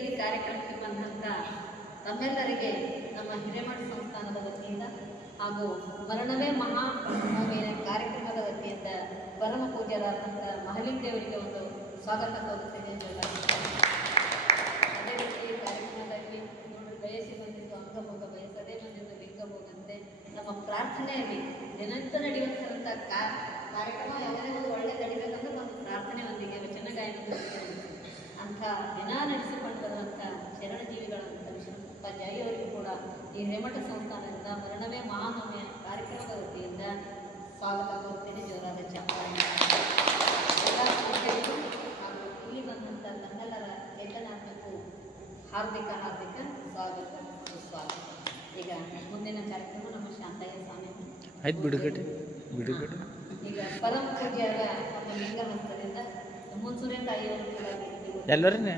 ಈ ಕಾರ್ಯಕ್ರಮಕ್ಕೆ ಬಂದಂಥ ತಮ್ಮೆಲ್ಲರಿಗೆ ನಮ್ಮ ಹಿರೇಮಠ ಸಂಸ್ಥಾನದ ವತಿಯಿಂದ ಹಾಗೂ ಮರಣವೇ ಮಹಾನವಮಿಯ ಕಾರ್ಯಕ್ರಮದ ವತಿಯಿಂದ ಪರಮ ಪೂಜ್ಯರಾದಂಥ ಮಹಲಿಂಗದೇವರಿಗೆ ಒಂದು ಸ್ವಾಗತ ಕೋರುತ್ತೇನೆ ಅಂತ ಅದೇ ರೀತಿ ಈ ಕಾರ್ಯಕ್ರಮದಲ್ಲಿ ನೋಡಿ ಬಯಸಿ ಬಂದಿದ್ದು ಅಂಗಭೋಗ ಬಯಸದೇ ಬಂದಿದ್ದು ಲಿಂಗಭೋಗಂತೆ ನಮ್ಮ ಪ್ರಾರ್ಥನೆಯಲ್ಲಿ ದಿನಂತ ನಡೆಯುವಂಥ ಕಾರ್ಯಕ್ರಮ ಯಾವುದೇ ಒಂದು ಒಳ್ಳೆ ನಡಿಬೇಕಂದ್ರೆ ಒಂದು ಪ್ರಾರ್ಥನೆ ಒಂದಿಗೆ ವಚನ ಗಾಯನ ಅಂಥ ದಿನ ನಡೆಸಿಕೊಂಡು ಬರುವಂಥ ಶರಣಜೀವಿಗಳಂಥ ವಿಶ್ವಪ್ಪಾಚಾರ್ಯ ಅವರಿಗೂ ಕೂಡ ಈ ಹಿರೇಮಠ ಸಂಸ್ಥಾನದಿಂದ ಮರಣವೇ ಮಹಾನವಮಿಯ ಕಾರ್ಯಕ್ರಮದ ವತಿಯಿಂದ ಸ್ವಾಗತ ಕೋರುತ್ತೇನೆ. ಜೋರಾದ ಚಪ್ಪಾಳೆ. ಎಲ್ಲ ಸಂಸ್ಥೆಗಳು ಹಾಗೂ ಇಲ್ಲಿ ಬಂದಂಥ ತನ್ನೆಲ್ಲರ ಚೈತನ್ಯಾತ್ಮಕ್ಕೂ ಹಾರ್ದಿಕ ಸ್ವಾಗತ ಸುಸ್ವಾಗತ. ಈಗ ಮುಂದಿನ ಕಾರ್ಯಕ್ರಮ ನಮ್ಮ ಶಾಂತಯ್ಯ ಸ್ವಾಮಿ ಆಯ್ತು ಬಿಡುಗಡೆ. ಈಗ ಪರಮ ಪೂಜ್ಯರ ನಮ್ಮ ಲಿಂಗ ಹಸ್ತದಿಂದ ಮುನ್ಸೂರೆ ತಾಯಿಯವರು ಕೂಡ ಎಲ್ಲರನ್ನೇ